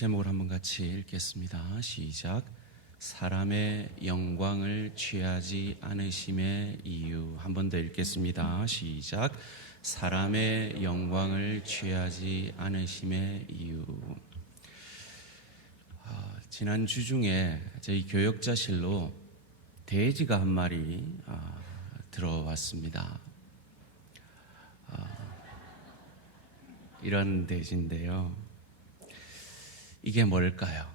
제목을 한번 같이 읽겠습니다. 시작. 사람의 영광을 취하지 않으심의 이유. 한 번 더 읽겠습니다. 시작. 사람의 영광을 취하지 않으심의 이유. 지난 주 중에 저희 교역자실로 돼지가 한 마리 들어왔습니다. 이런 돼지인데요. 이게 뭘까요?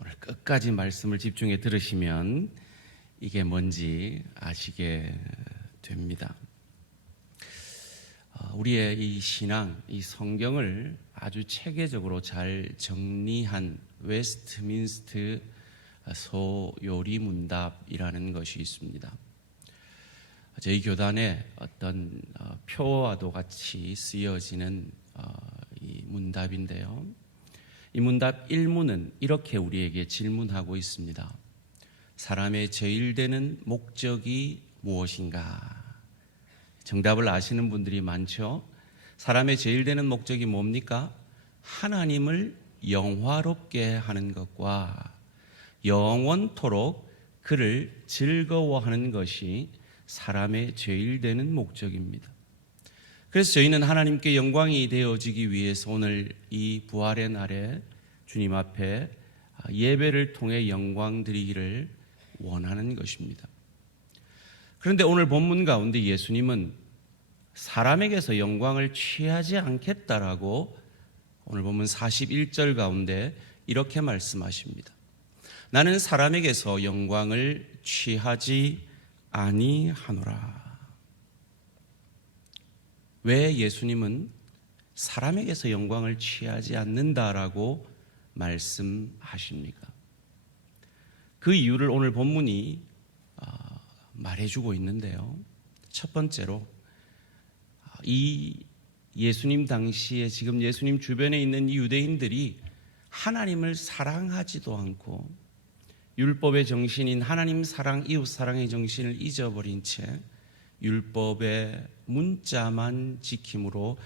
오늘 끝까지 말씀을 집중해 들으시면 이게 뭔지 아시게 됩니다. 우리의 이 신앙, 이 성경을 아주 체계적으로 잘 정리한 웨스트민스터 소요리문답이라는 것이 있습니다. 저희 교단에 어떤 표와도 같이 쓰여지는 이 문답인데요. 이 문답 1문은 이렇게 우리에게 질문하고 있습니다. 사람의 제일 되는 목적이 무엇인가? 정답을 아시는 분들이 많죠. 사람의 제일 되는 목적이 뭡니까? 하나님을 영화롭게 하는 것과 영원토록 그를 즐거워하는 것이 사람의 제일 되는 목적입니다. 그래서 저희는 하나님께 영광이 되어지기 위해서 오늘 이 부활의 날에 주님 앞에 예배를 통해 영광 드리기를 원하는 것입니다. 그런데 오늘 본문 가운데 예수님은 사람에게서 영광을 취하지 않겠다라고 오늘 본문 41절 가운데 이렇게 말씀하십니다. 나는 사람에게서 영광을 취하지 아니하노라. 왜 예수님은 사람에게서 영광을 취하지 않는다라고 말씀하십니까? 그 이유를 오늘 본문이 말해주고 있는데요. 첫 번째로 이 예수님 당시에 지금 예수님 주변에 있는 이 유대인들이 하나님을 사랑하지도 않고 율법의 정신인 하나님 사랑, 이웃 사랑의 정신을 잊어버린 채 율법의 문자만 지킴으로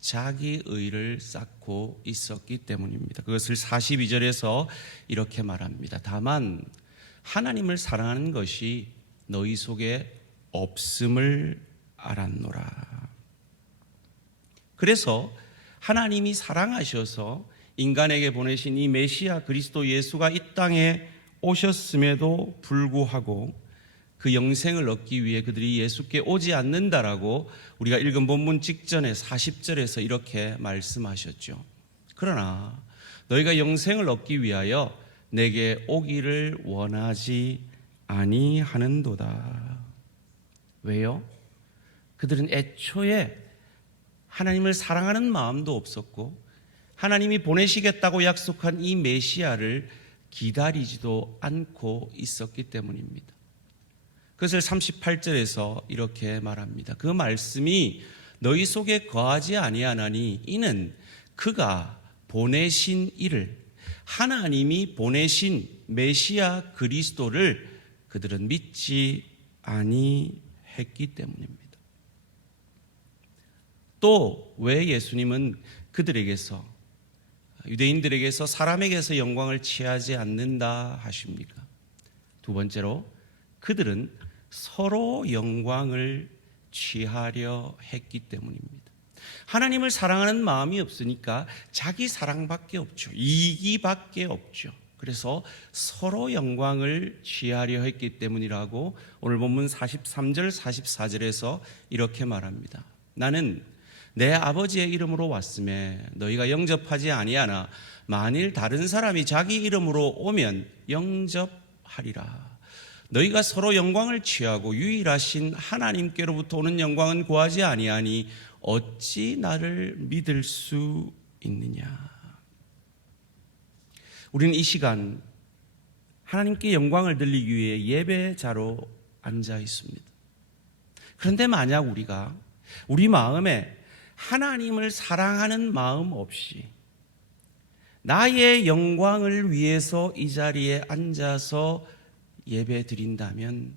자기 의를 쌓고 있었기 때문입니다. 그것을 42절에서 이렇게 말합니다. 다만 하나님을 사랑하는 것이 너희 속에 없음을 알았노라. 그래서 하나님이 사랑하셔서 인간에게 보내신 이 메시아 그리스도 예수가 이 땅에 오셨음에도 불구하고 그 영생을 얻기 위해 그들이 예수께 오지 않는다라고 우리가 읽은 본문 직전에 40절에서 이렇게 말씀하셨죠. 그러나 너희가 영생을 얻기 위하여 내게 오기를 원하지 아니하는도다. 왜요? 그들은 애초에 하나님을 사랑하는 마음도 없었고 하나님이 보내시겠다고 약속한 이 메시아를 기다리지도 않고 있었기 때문입니다. 그것을 38절에서 이렇게 말합니다. 그 말씀이 너희 속에 거하지 아니하나니 이는 그가 보내신 이를, 하나님이 보내신 메시아 그리스도를 그들은 믿지 아니했기 때문입니다. 또 왜 예수님은 그들에게서, 유대인들에게서 사람에게서 영광을 취하지 않는다 하십니까? 두 번째로 그들은 서로 영광을 취하려 했기 때문입니다. 하나님을 사랑하는 마음이 없으니까 자기 사랑밖에 없죠. 이기밖에 없죠. 그래서 서로 영광을 취하려 했기 때문이라고 오늘 본문 43절 44절에서 이렇게 말합니다. 나는 내 아버지의 이름으로 왔음에 너희가 영접하지 아니하나 만일 다른 사람이 자기 이름으로 오면 영접하리라. 너희가 서로 영광을 취하고 유일하신 하나님께로부터 오는 영광은 구하지 아니하니 어찌 나를 믿을 수 있느냐. 우리는 이 시간 하나님께 영광을 돌리기 위해 예배자로 앉아 있습니다. 그런데 만약 우리가 우리 마음에 하나님을 사랑하는 마음 없이 나의 영광을 위해서 이 자리에 앉아서 예배 드린다면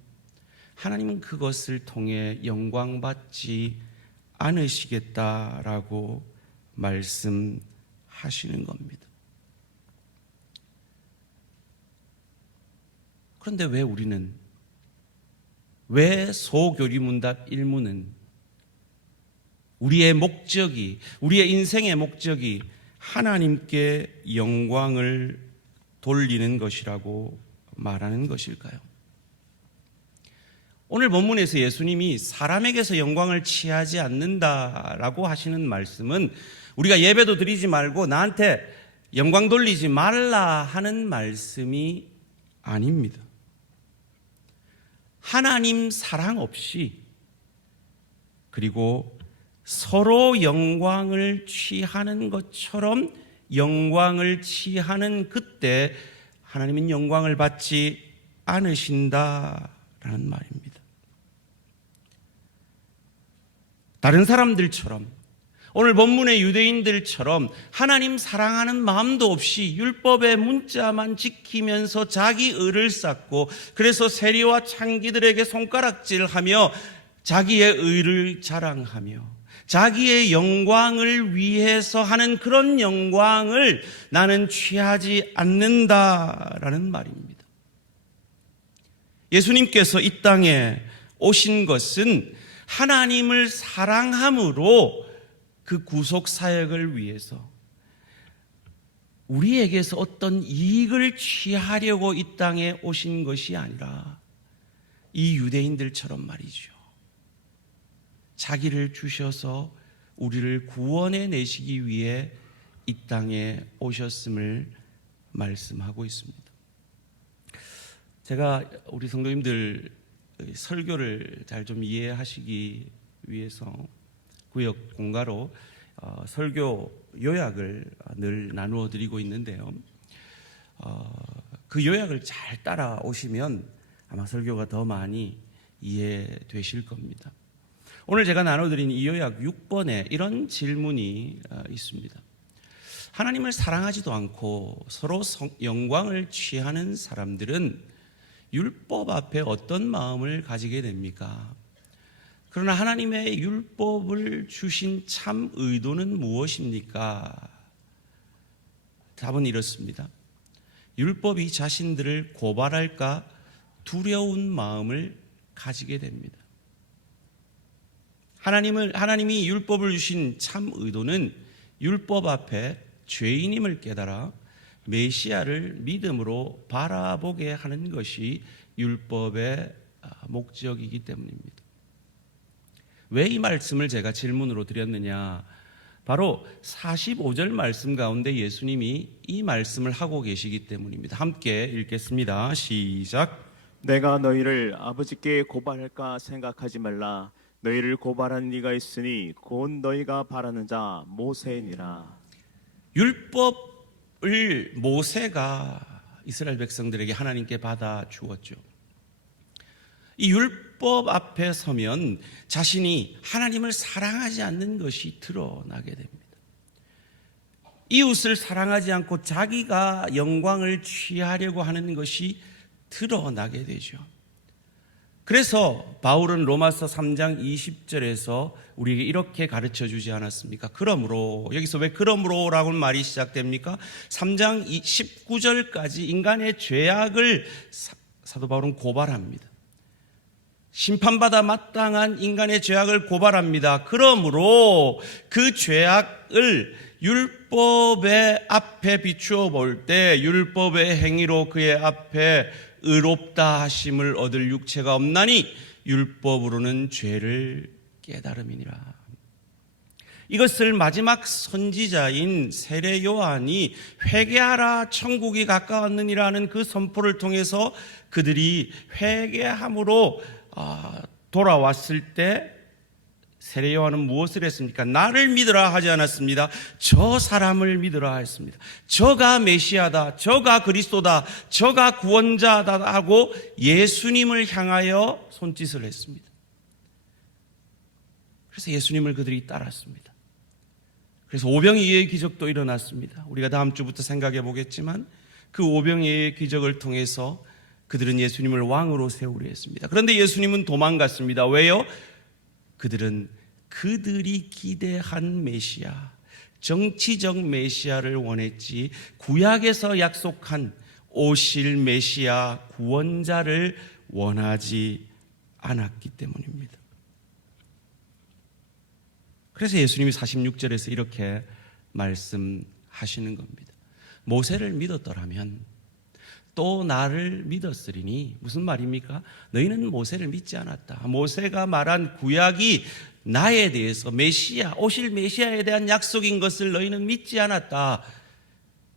하나님은 그것을 통해 영광받지 않으시겠다라고 말씀하시는 겁니다. 그런데 왜 우리는, 왜 소교리문답 1문은 우리의 목적이, 우리의 인생의 목적이 하나님께 영광을 돌리는 것이라고 말하는 것일까요? 오늘 본문에서 예수님이 사람에게서 영광을 취하지 않는다라고 하시는 말씀은 우리가 예배도 드리지 말고 나한테 영광 돌리지 말라 하는 말씀이 아닙니다. 하나님 사랑 없이, 그리고 서로 영광을 취하는 것처럼 영광을 취하는 그때 하나님은 영광을 받지 않으신다라는 말입니다. 다른 사람들처럼, 오늘 본문의 유대인들처럼 하나님 사랑하는 마음도 없이 율법의 문자만 지키면서 자기 의를 쌓고, 그래서 세리와 창기들에게 손가락질하며 자기의 의를 자랑하며 자기의 영광을 위해서 하는 그런 영광을 나는 취하지 않는다라는 말입니다. 예수님께서 이 땅에 오신 것은 하나님을 사랑함으로 그 구속 사역을 위해서 우리에게서 어떤 이익을 취하려고 이 땅에 오신 것이 아니라 이 유대인들처럼 말이죠, 자기를 주셔서 우리를 구원해 내시기 위해 이 땅에 오셨음을 말씀하고 있습니다. 제가 우리 성도님들 설교를 잘 좀 이해하시기 위해서 구역 공가로 설교 요약을 늘 나누어 드리고 있는데요, 그 요약을 잘 따라오시면 아마 설교가 더 많이 이해되실 겁니다. 오늘 제가 나눠드린 이 요약 6번에 이런 질문이 있습니다. 하나님을 사랑하지도 않고 서로 영광을 취하는 사람들은 율법 앞에 어떤 마음을 가지게 됩니까? 그러나 하나님의 율법을 주신 참 의도는 무엇입니까? 답은 이렇습니다. 율법이 자신들을 고발할까 두려운 마음을 가지게 됩니다. 하나님이 율법을 주신 참 의도는 율법 앞에 죄인임을 깨달아 메시아를 믿음으로 바라보게 하는 것이 율법의 목적이기 때문입니다. 왜 이 말씀을 제가 질문으로 드렸느냐? 바로 45절 말씀 가운데 예수님이 이 말씀을 하고 계시기 때문입니다. 함께 읽겠습니다. 시작. 내가 너희를 아버지께 고발할까 생각하지 말라. 너희를 고발한 이가 있으니 곧 너희가 바라는 자 모세니라. 율법을 모세가 이스라엘 백성들에게 하나님께 받아 주었죠. 이 율법 앞에 서면 자신이 하나님을 사랑하지 않는 것이 드러나게 됩니다. 이웃을 사랑하지 않고 자기가 영광을 취하려고 하는 것이 드러나게 되죠. 그래서 바울은 로마서 3장 20절에서 우리에게 이렇게 가르쳐 주지 않았습니까? 그러므로, 여기서 왜 그러므로라고 말이 시작됩니까? 3장 19절까지 인간의 죄악을 사도 바울은 고발합니다. 심판받아 마땅한 인간의 죄악을 고발합니다. 그러므로 그 죄악을 율법의 앞에 비추어 볼 때 율법의 행위로 그의 앞에 의롭다 하심을 얻을 육체가 없나니 율법으로는 죄를 깨달음이니라. 이것을 마지막 선지자인 세례 요한이 회개하라 천국이 가까웠느니라는 그 선포를 통해서 그들이 회개함으로 돌아왔을 때 세례 요한은 무엇을 했습니까? 나를 믿으라 하지 않았습니다. 저 사람을 믿으라 했습니다. 저가 메시아다, 저가 그리스도다, 저가 구원자다 하고 예수님을 향하여 손짓을 했습니다. 그래서 예수님을 그들이 따랐습니다. 그래서 오병이어의 기적도 일어났습니다. 우리가 다음 주부터 생각해 보겠지만 그 오병이어의 기적을 통해서 그들은 예수님을 왕으로 세우려 했습니다. 그런데 예수님은 도망갔습니다. 왜요? 그들은 그들이 기대한 메시아, 정치적 메시아를 원했지 구약에서 약속한 오실 메시아 구원자를 원하지 않았기 때문입니다. 그래서 예수님이 46절에서 이렇게 말씀하시는 겁니다. 모세를 믿었더라면 또 나를 믿었으리니, 무슨 말입니까? 너희는 모세를 믿지 않았다. 모세가 말한 구약이 나에 대해서 메시아, 오실 메시아에 대한 약속인 것을 너희는 믿지 않았다.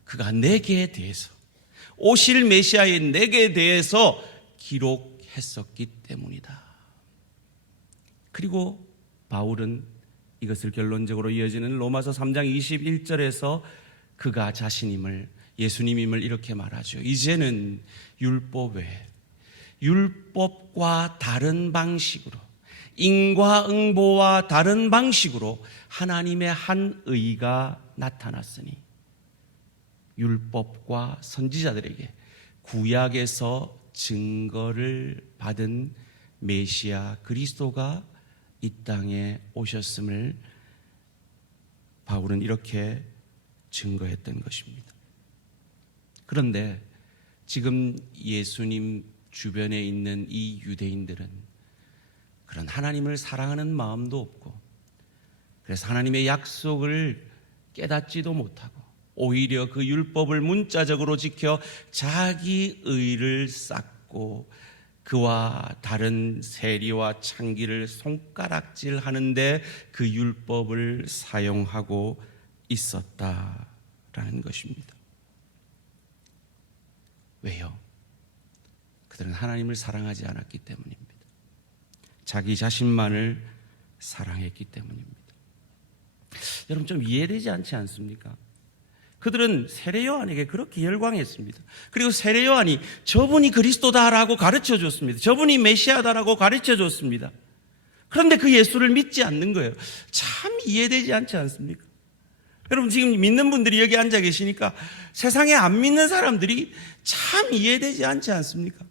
그가 내게 대해서, 오실 메시아인 내게 대해서 기록했었기 때문이다. 그리고 바울은 이것을 결론적으로 이어지는 로마서 3장 21절에서 그가 자신임을, 예수님임을 이렇게 말하죠. 이제는 율법 외에 율법과 다른 방식으로, 인과응보와 다른 방식으로 하나님의 한 의가 나타났으니, 율법과 선지자들에게 구약에서 증거를 받은 메시아 그리스도가 이 땅에 오셨음을 바울은 이렇게 증거했던 것입니다. 그런데 지금 예수님 주변에 있는 이 유대인들은 그런 하나님을 사랑하는 마음도 없고, 그래서 하나님의 약속을 깨닫지도 못하고, 오히려 그 율법을 문자적으로 지켜 자기 의를 쌓고 그와 다른 세리와 창기를 손가락질 하는데 그 율법을 사용하고 있었다라는 것입니다. 왜요? 그들은 하나님을 사랑하지 않았기 때문입니다. 자기 자신만을 사랑했기 때문입니다. 여러분, 좀 이해되지 않지 않습니까? 그들은 세례 요한에게 그렇게 열광했습니다. 그리고 세례 요한이 저분이 그리스도다라고 가르쳐 줬습니다. 저분이 메시아다라고 가르쳐 줬습니다. 그런데 그 예수를 믿지 않는 거예요. 참 이해되지 않지 않습니까? 여러분, 지금 믿는 분들이 여기 앉아 계시니까 세상에 안 믿는 사람들이 참 이해되지 않지 않습니까?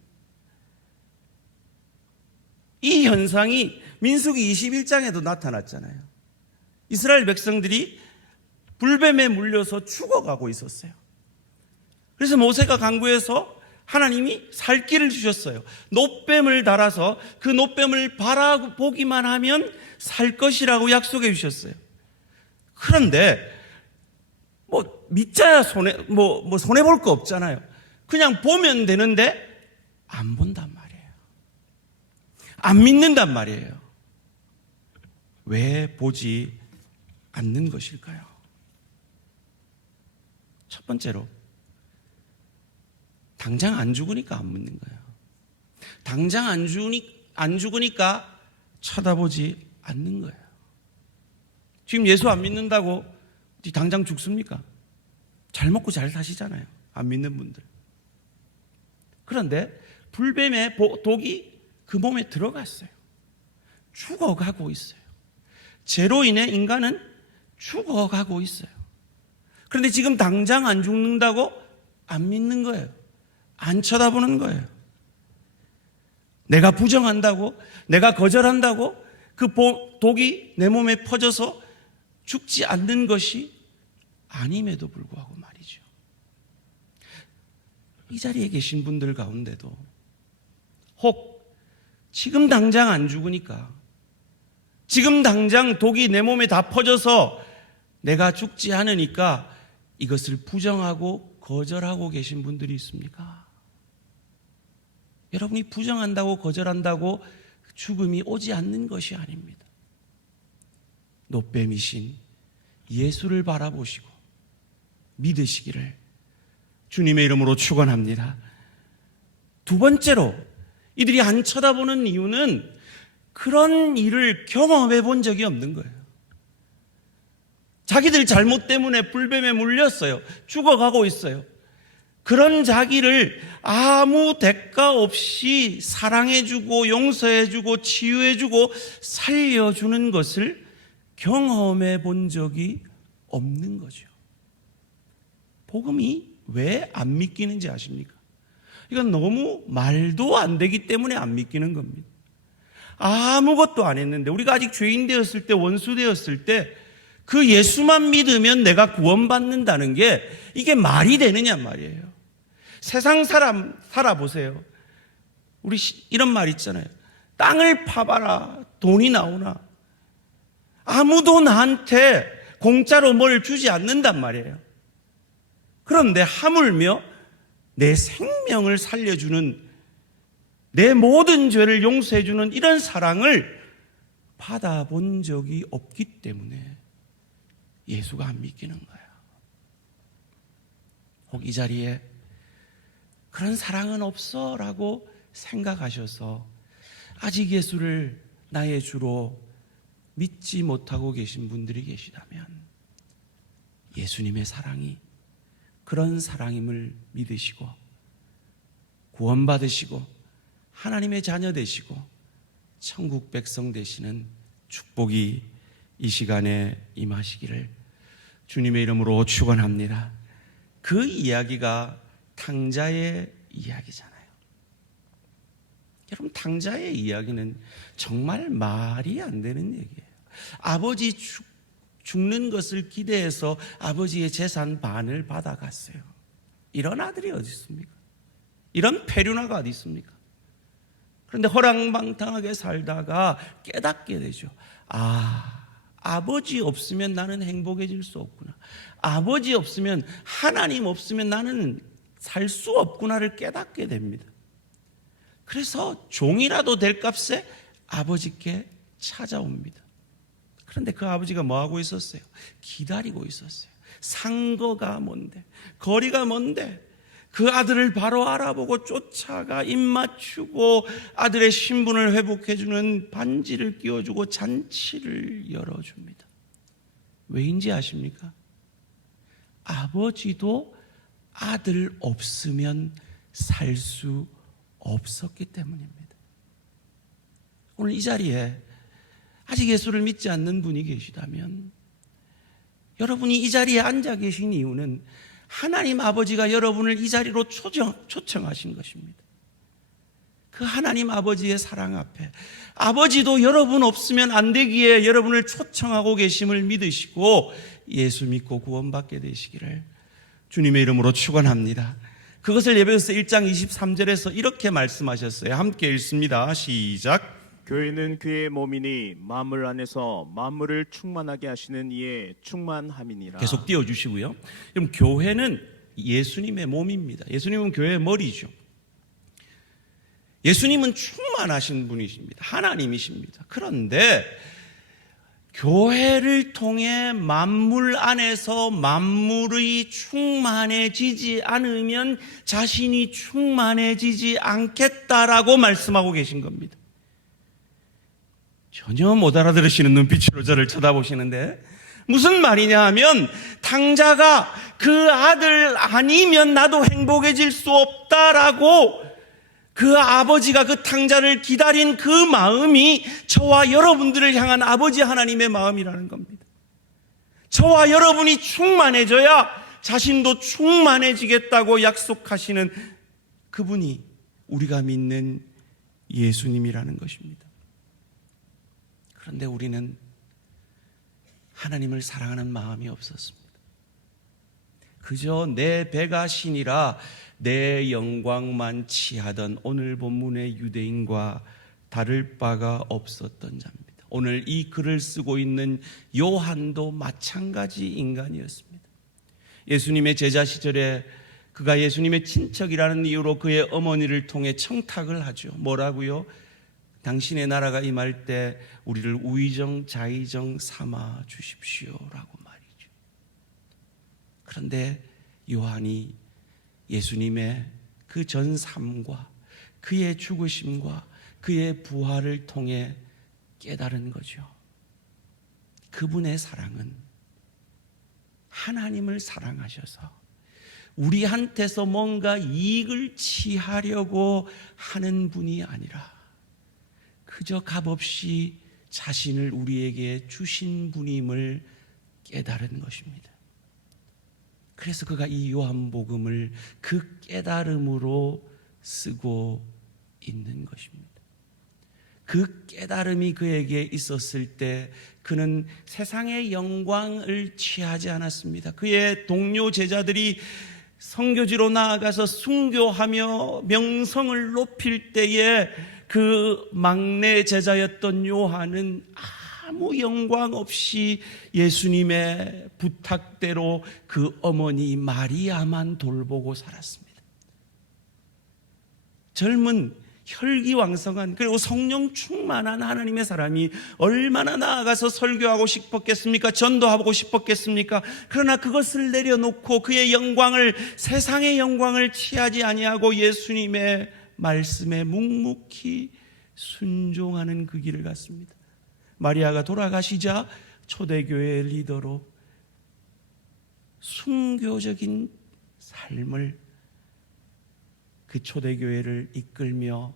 이 현상이 민수기 21장에도 나타났잖아요. 이스라엘 백성들이 불뱀에 물려서 죽어가고 있었어요. 그래서 모세가 간구해서 하나님이 살 길을 주셨어요. 놋뱀을 달아서 그 놋뱀을 바라보기만 하면 살 것이라고 약속해 주셨어요. 그런데 믿자야 손해 볼 거 없잖아요. 그냥 보면 되는데 안 본단 말이에요. 안 믿는단 말이에요. 왜 보지 않는 것일까요? 첫 번째로, 당장 안 죽으니까 안 믿는 거예요. 당장 안 죽으니까 쳐다보지 않는 거예요. 지금 예수 안 믿는다고 당장 죽습니까? 잘 먹고 잘 사시잖아요, 안 믿는 분들. 그런데 불뱀의 독이 그 몸에 들어갔어요. 죽어가고 있어요. 죄로 인해 인간은 죽어가고 있어요. 그런데 지금 당장 안 죽는다고 안 믿는 거예요. 안 쳐다보는 거예요. 내가 부정한다고, 내가 거절한다고 그 독이 내 몸에 퍼져서 죽지 않는 것이 아님에도 불구하고 말이죠. 이 자리에 계신 분들 가운데도 혹 지금 당장 안 죽으니까, 지금 당장 독이 내 몸에 다 퍼져서 내가 죽지 않으니까 이것을 부정하고 거절하고 계신 분들이 있습니까? 여러분이 부정한다고 거절한다고 죽음이 오지 않는 것이 아닙니다. 놋뱀이신 예수를 바라보시고 믿으시기를 주님의 이름으로 축원합니다. 두 번째로, 이들이 안 쳐다보는 이유는 그런 일을 경험해 본 적이 없는 거예요. 자기들 잘못 때문에 불뱀에 물렸어요. 죽어가고 있어요. 그런 자기를 아무 대가 없이 사랑해주고 용서해주고 치유해주고 살려주는 것을 경험해 본 적이 없는 거죠. 복음이 왜 안 믿기는지 아십니까? 이건 너무 말도 안 되기 때문에 안 믿기는 겁니다. 아무것도 안 했는데, 우리가 아직 죄인 되었을 때, 원수 되었을 때 그 예수만 믿으면 내가 구원받는다는 게 이게 말이 되느냐 말이에요. 세상 사람 살아보세요. 우리 이런 말 있잖아요. 땅을 파봐라 돈이 나오나. 아무도 나한테 공짜로 뭘 주지 않는단 말이에요. 그런데 하물며 내 생명을 살려주는, 내 모든 죄를 용서해주는 이런 사랑을 받아본 적이 없기 때문에 예수가 안 믿기는 거예요. 혹 이 자리에 그런 사랑은 없어 라고 생각하셔서 아직 예수를 나의 주로 믿지 못하고 계신 분들이 계시다면 예수님의 사랑이 그런 사랑임을 믿으시고 구원받으시고 하나님의 자녀 되시고 천국 백성 되시는 축복이 이 시간에 임하시기를 주님의 이름으로 축원합니다. 그 이야기가 탕자의 이야기잖아요. 여러분, 탕자의 이야기는 정말 말이 안 되는 얘기예요. 아버지 죽는 것을 기대해서 아버지의 재산 반을 받아갔어요. 이런 아들이 어디 있습니까? 이런 페류나가 어디 있습니까? 그런데 허랑방탕하게 살다가 깨닫게 되죠. 아버지 없으면 나는 행복해질 수 없구나. 아버지 없으면, 하나님 없으면 나는 살 수 없구나를 깨닫게 됩니다. 그래서 종이라도 될 값에 아버지께 찾아옵니다. 그런데 그 아버지가 뭐하고 있었어요? 기다리고 있었어요. 상거가 뭔데, 거리가 뭔데, 그 아들을 바로 알아보고 쫓아가 입 맞추고 아들의 신분을 회복해주는 반지를 끼워주고 잔치를 열어줍니다. 왜인지 아십니까? 아버지도 아들 없으면 살 수 없었기 때문입니다. 오늘 이 자리에 아직 예수를 믿지 않는 분이 계시다면, 여러분이 이 자리에 앉아 계신 이유는 하나님 아버지가 여러분을 이 자리로 초청하신 것입니다. 그 하나님 아버지의 사랑 앞에 아버지도 여러분 없으면 안 되기에 여러분을 초청하고 계심을 믿으시고 예수 믿고 구원받게 되시기를 주님의 이름으로 축원합니다. 그것을 에베소서 1장 23절에서 이렇게 말씀하셨어요. 함께 읽습니다. 시작. 교회는 그의 몸이니 만물 안에서 만물을 충만하게 하시는 이의 충만함이니라. 계속 띄워주시고요. 그럼 교회는 예수님의 몸입니다. 예수님은 교회의 머리죠. 예수님은 충만하신 분이십니다. 하나님이십니다. 그런데 교회를 통해 만물 안에서 만물이 충만해지지 않으면 자신이 충만해지지 않겠다라고 말씀하고 계신 겁니다. 전혀 못 알아들으시는 눈빛으로 저를 쳐다보시는데 무슨 말이냐 하면, 탕자가 그 아들 아니면 나도 행복해질 수 없다라고 그 아버지가 그 탕자를 기다린 그 마음이 저와 여러분들을 향한 아버지 하나님의 마음이라는 겁니다. 저와 여러분이 충만해져야 자신도 충만해지겠다고 약속하시는 그분이 우리가 믿는 예수님이라는 것입니다. 그런데 우리는 하나님을 사랑하는 마음이 없었습니다. 그저 내 배가 신이라 내 영광만 취하던 오늘 본문의 유대인과 다를 바가 없었던 자입니다. 오늘 이 글을 쓰고 있는 요한도 마찬가지 인간이었습니다. 예수님의 제자 시절에 그가 예수님의 친척이라는 이유로 그의 어머니를 통해 청탁을 하죠. 뭐라고요? 당신의 나라가 임할 때 우리를 우의정 자의정 삼아 주십시오라고 말이죠. 그런데 요한이 예수님의 그 전 삶과 그의 죽으심과 그의 부활을 통해 깨달은 거죠. 그분의 사랑은 하나님을 사랑하셔서 우리한테서 뭔가 이익을 취하려고 하는 분이 아니라 그저 값없이 자신을 우리에게 주신 분임을 깨달은 것입니다. 그래서 그가 이 요한복음을 그 깨달음으로 쓰고 있는 것입니다. 그 깨달음이 그에게 있었을 때 그는 세상의 영광을 취하지 않았습니다. 그의 동료 제자들이 선교지로 나아가서 순교하며 명성을 높일 때에 그 막내 제자였던 요한은 아무 영광 없이 예수님의 부탁대로 그 어머니 마리아만 돌보고 살았습니다. 젊은 혈기왕성한 그리고 성령 충만한 하나님의 사람이 얼마나 나아가서 설교하고 싶었겠습니까? 전도하고 싶었겠습니까? 그러나 그것을 내려놓고 그의 영광을, 세상의 영광을 취하지 아니하고 예수님의 말씀에 묵묵히 순종하는 그 길을 갔습니다. 마리아가 돌아가시자 초대교회의 리더로 순교적인 삶을 그 초대교회를 이끌며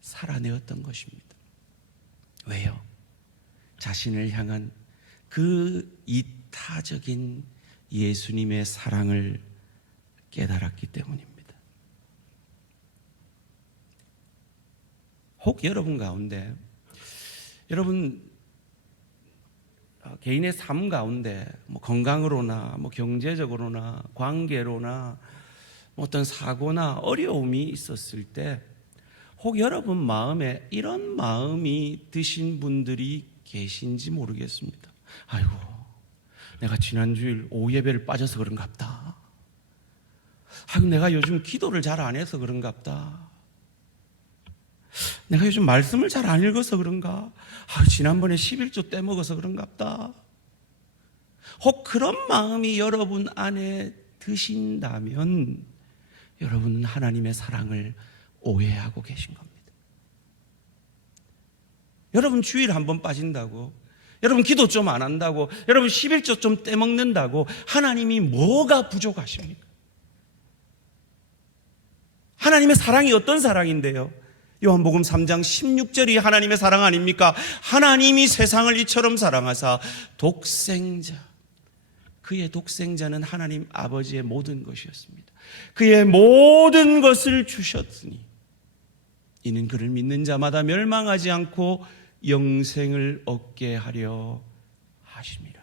살아내었던 것입니다. 왜요? 자신을 향한 그 이타적인 예수님의 사랑을 깨달았기 때문입니다. 혹 여러분 가운데, 여러분 개인의 삶 가운데 건강으로나 경제적으로나 관계로나 어떤 사고나 어려움이 있었을 때 혹 여러분 마음에 이런 마음이 드신 분들이 계신지 모르겠습니다. 아이고, 내가 지난주일 오후 예배를 빠져서 그런갑다. 아이고, 내가 요즘 기도를 잘 안 해서 그런갑다. 내가 요즘 말씀을 잘 안 읽어서 그런가? 지난번에 11조 떼먹어서 그런갑다. 혹 그런 마음이 여러분 안에 드신다면 여러분은 하나님의 사랑을 오해하고 계신 겁니다. 여러분 주일 한번 빠진다고, 여러분 기도 좀 안 한다고, 여러분 11조 좀 떼먹는다고 하나님이 뭐가 부족하십니까? 하나님의 사랑이 어떤 사랑인데요? 요한복음 3장 16절이 하나님의 사랑 아닙니까? 하나님이 세상을 이처럼 사랑하사 독생자, 그의 독생자는 하나님 아버지의 모든 것이었습니다. 그의 모든 것을 주셨으니 이는 그를 믿는 자마다 멸망하지 않고 영생을 얻게 하려 하심이라.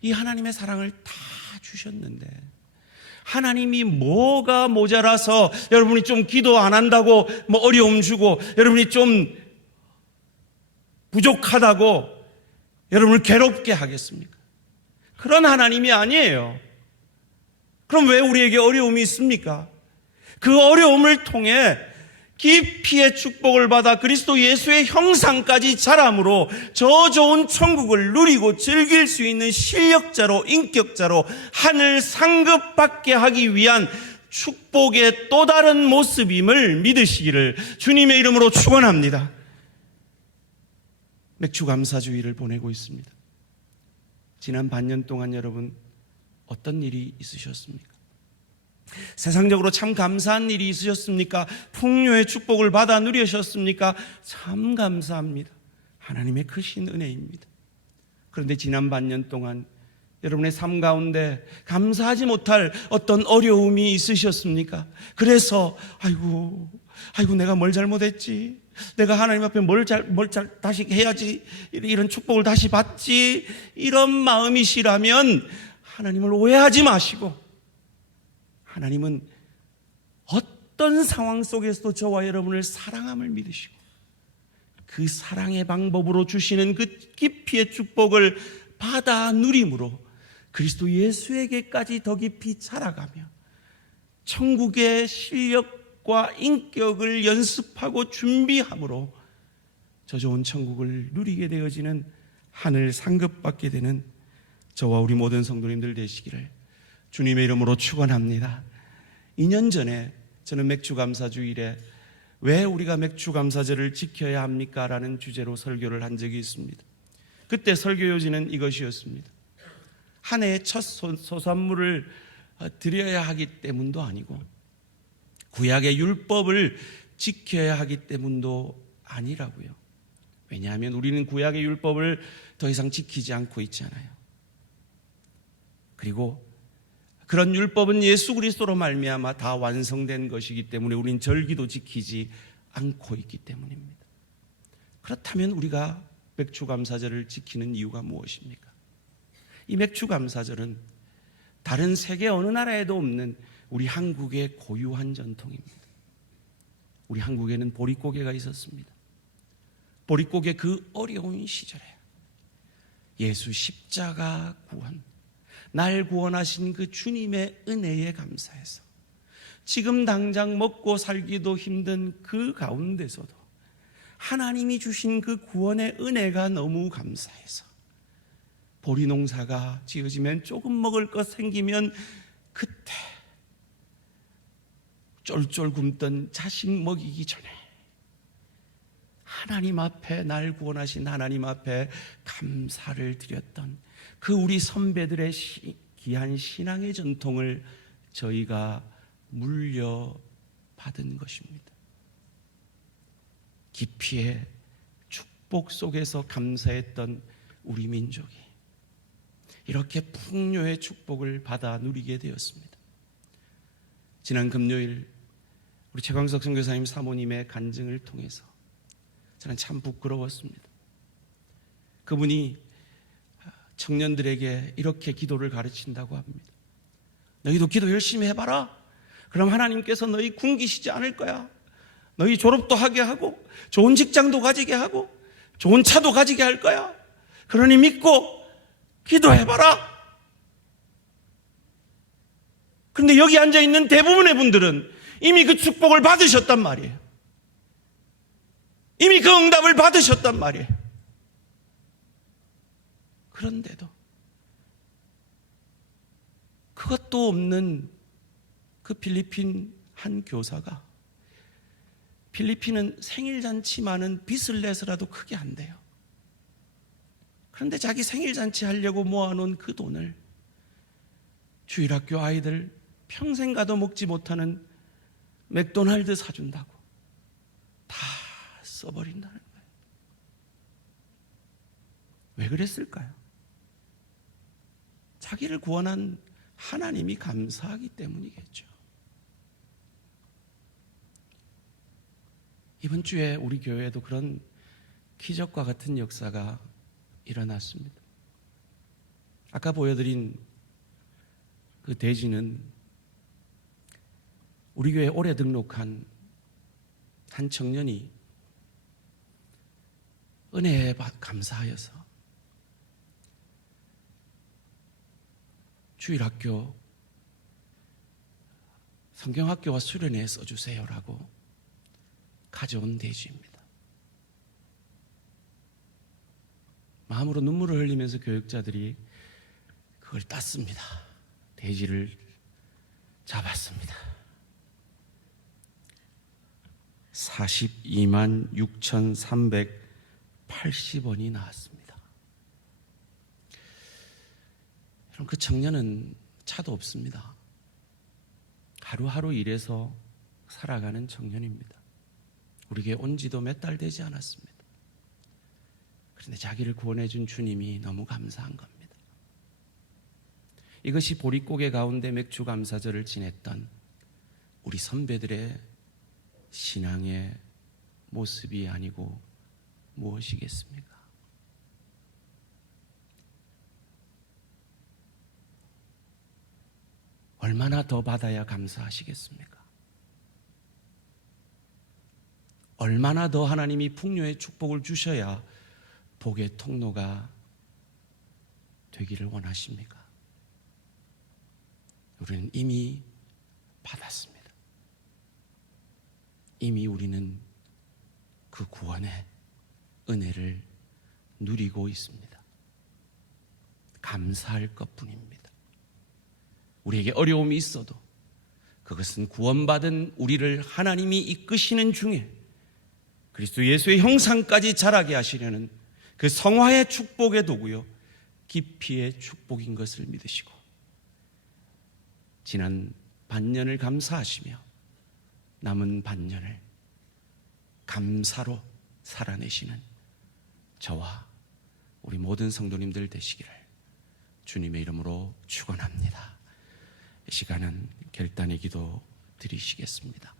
이 하나님의 사랑을 다 주셨는데 하나님이 뭐가 모자라서 여러분이 좀 기도 안 한다고 어려움 주고, 여러분이 좀 부족하다고 여러분을 괴롭게 하겠습니까? 그런 하나님이 아니에요. 그럼 왜 우리에게 어려움이 있습니까? 그 어려움을 통해 깊이의 축복을 받아 그리스도 예수의 형상까지 자람으로 저 좋은 천국을 누리고 즐길 수 있는 실력자로, 인격자로 하늘 상급받게 하기 위한 축복의 또 다른 모습임을 믿으시기를 주님의 이름으로 축원합니다. 맥주감사주의를 보내고 있습니다. 지난 반년 동안 여러분 어떤 일이 있으셨습니까? 세상적으로 참 감사한 일이 있으셨습니까? 풍요의 축복을 받아 누리셨습니까? 참 감사합니다. 하나님의 크신 은혜입니다. 그런데 지난 반년 동안 여러분의 삶 가운데 감사하지 못할 어떤 어려움이 있으셨습니까? 그래서 아이고 내가 뭘 잘못했지? 내가 하나님 앞에 뭘 다시 해야지? 이런 축복을 다시 받지? 이런 마음이시라면 하나님을 오해하지 마시고, 하나님은 어떤 상황 속에서도 저와 여러분을 사랑함을 믿으시고 그 사랑의 방법으로 주시는 그 깊이의 축복을 받아 누림으로 그리스도 예수에게까지 더 깊이 자라가며 천국의 실력과 인격을 연습하고 준비함으로 저 좋은 천국을 누리게 되어지는, 하늘 상급받게 되는 저와 우리 모든 성도님들 되시기를 주님의 이름으로 축원합니다. 2년 전에 저는 맥주감사주일에 왜 우리가 맥주감사절을 지켜야 합니까? 라는 주제로 설교를 한 적이 있습니다. 그때 설교 요지는 이것이었습니다. 한 해의 첫 소산물을 드려야 하기 때문도 아니고 구약의 율법을 지켜야 하기 때문도 아니라고요. 왜냐하면 우리는 구약의 율법을 더 이상 지키지 않고 있잖아요. 그리고 그런 율법은 예수 그리스도로 말미암아 다 완성된 것이기 때문에 우리는 절기도 지키지 않고 있기 때문입니다. 그렇다면 우리가 맥주감사절을 지키는 이유가 무엇입니까? 이 맥주감사절은 다른 세계 어느 나라에도 없는 우리 한국의 고유한 전통입니다. 우리 한국에는 보릿고개가 있었습니다. 보릿고개 그 어려운 시절에 예수 십자가 구원, 날 구원하신 그 주님의 은혜에 감사해서 지금 당장 먹고 살기도 힘든 그 가운데서도 하나님이 주신 그 구원의 은혜가 너무 감사해서 보리 농사가 지어지면 조금 먹을 것 생기면 그때 쫄쫄 굶던 자식 먹이기 전에 하나님 앞에, 날 구원하신 하나님 앞에 감사를 드렸던 그 우리 선배들의 귀한 신앙의 전통을 저희가 물려받은 것입니다. 깊이의 축복 속에서 감사했던 우리 민족이 이렇게 풍요의 축복을 받아 누리게 되었습니다. 지난 금요일 우리 최광석 선교사님 사모님의 간증을 통해서 저는 참 부끄러웠습니다. 그분이 청년들에게 이렇게 기도를 가르친다고 합니다. 너희도 기도 열심히 해봐라. 그럼 하나님께서 너희 굶기시지 않을 거야. 너희 졸업도 하게 하고 좋은 직장도 가지게 하고 좋은 차도 가지게 할 거야. 그러니 믿고 기도해봐라. 그런데 여기 앉아있는 대부분의 분들은 이미 그 축복을 받으셨단 말이에요. 이미 그 응답을 받으셨단 말이에요. 그런데도 그것도 없는 그 필리핀 한 교사가 필리핀은 생일잔치만은 빚을 내서라도 크게 한대요. 그런데 자기 생일잔치 하려고 모아놓은 그 돈을 주일학교 아이들 평생 가도 먹지 못하는 맥도날드 사준다고 다 써버린다는 거예요. 왜 그랬을까요? 자기를 구원한 하나님이 감사하기 때문이겠죠. 이번 주에 우리 교회에도 그런 기적과 같은 역사가 일어났습니다. 아까 보여드린 그 돼지는 우리 교회에 오래 등록한 한 청년이 은혜에 감사하여서 주일학교 성경학교와 수련회에 써주세요라고 가져온 돼지입니다. 마음으로 눈물을 흘리면서 교육자들이 그걸 땄습니다. 돼지를 잡았습니다. 42만 6,380원이 나왔습니다. 여러분, 그 청년은 차도 없습니다. 하루하루 일해서 살아가는 청년입니다. 우리에게 온 지도 몇 달 되지 않았습니다. 그런데 자기를 구원해 준 주님이 너무 감사한 겁니다. 이것이 보릿고개 가운데 맥주 감사절을 지냈던 우리 선배들의 신앙의 모습이 아니고 무엇이겠습니까? 얼마나 더 받아야 감사하시겠습니까? 얼마나 더 하나님이 풍요의 축복을 주셔야 복의 통로가 되기를 원하십니까? 우리는 이미 받았습니다. 이미 우리는 그 구원의 은혜를 누리고 있습니다. 감사할 것뿐입니다. 우리에게 어려움이 있어도 그것은 구원받은 우리를 하나님이 이끄시는 중에 그리스도 예수의 형상까지 자라게 하시려는 그 성화의 축복의 도구요 깊이의 축복인 것을 믿으시고 지난 반년을 감사하시며 남은 반년을 감사로 살아내시는 저와 우리 모든 성도님들 되시기를 주님의 이름으로 축원합니다. 이 시간은 결단의 기도 드리시겠습니다.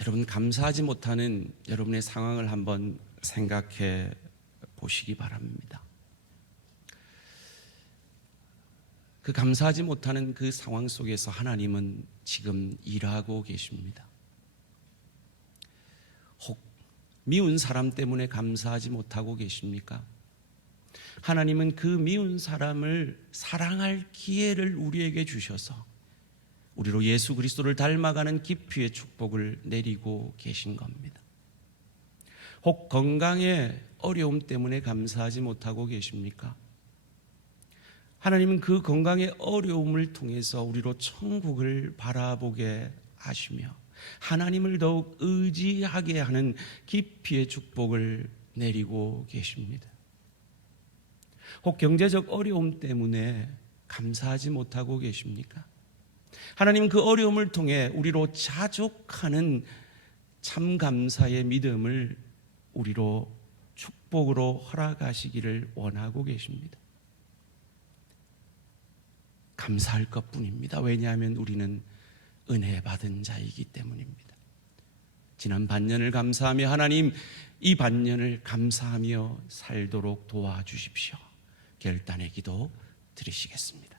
여러분, 감사하지 못하는 여러분의 상황을 한번 생각해 보시기 바랍니다. 그 감사하지 못하는 그 상황 속에서 하나님은 지금 일하고 계십니다. 혹 미운 사람 때문에 감사하지 못하고 계십니까? 하나님은 그 미운 사람을 사랑할 기회를 우리에게 주셔서 우리로 예수 그리스도를 닮아가는 깊이의 축복을 내리고 계신 겁니다. 혹 건강의 어려움 때문에 감사하지 못하고 계십니까? 하나님은 그 건강의 어려움을 통해서 우리로 천국을 바라보게 하시며 하나님을 더욱 의지하게 하는 깊이의 축복을 내리고 계십니다. 혹 경제적 어려움 때문에 감사하지 못하고 계십니까? 하나님은 그 어려움을 통해 우리로 자족하는 참 감사의 믿음을 우리로 축복으로 허락하시기를 원하고 계십니다. 감사할 것뿐입니다. 왜냐하면 우리는 은혜 받은 자이기 때문입니다. 지난 반년을 감사하며 하나님 이 반년을 감사하며 살도록 도와주십시오. 결단의 기도 드리시겠습니다.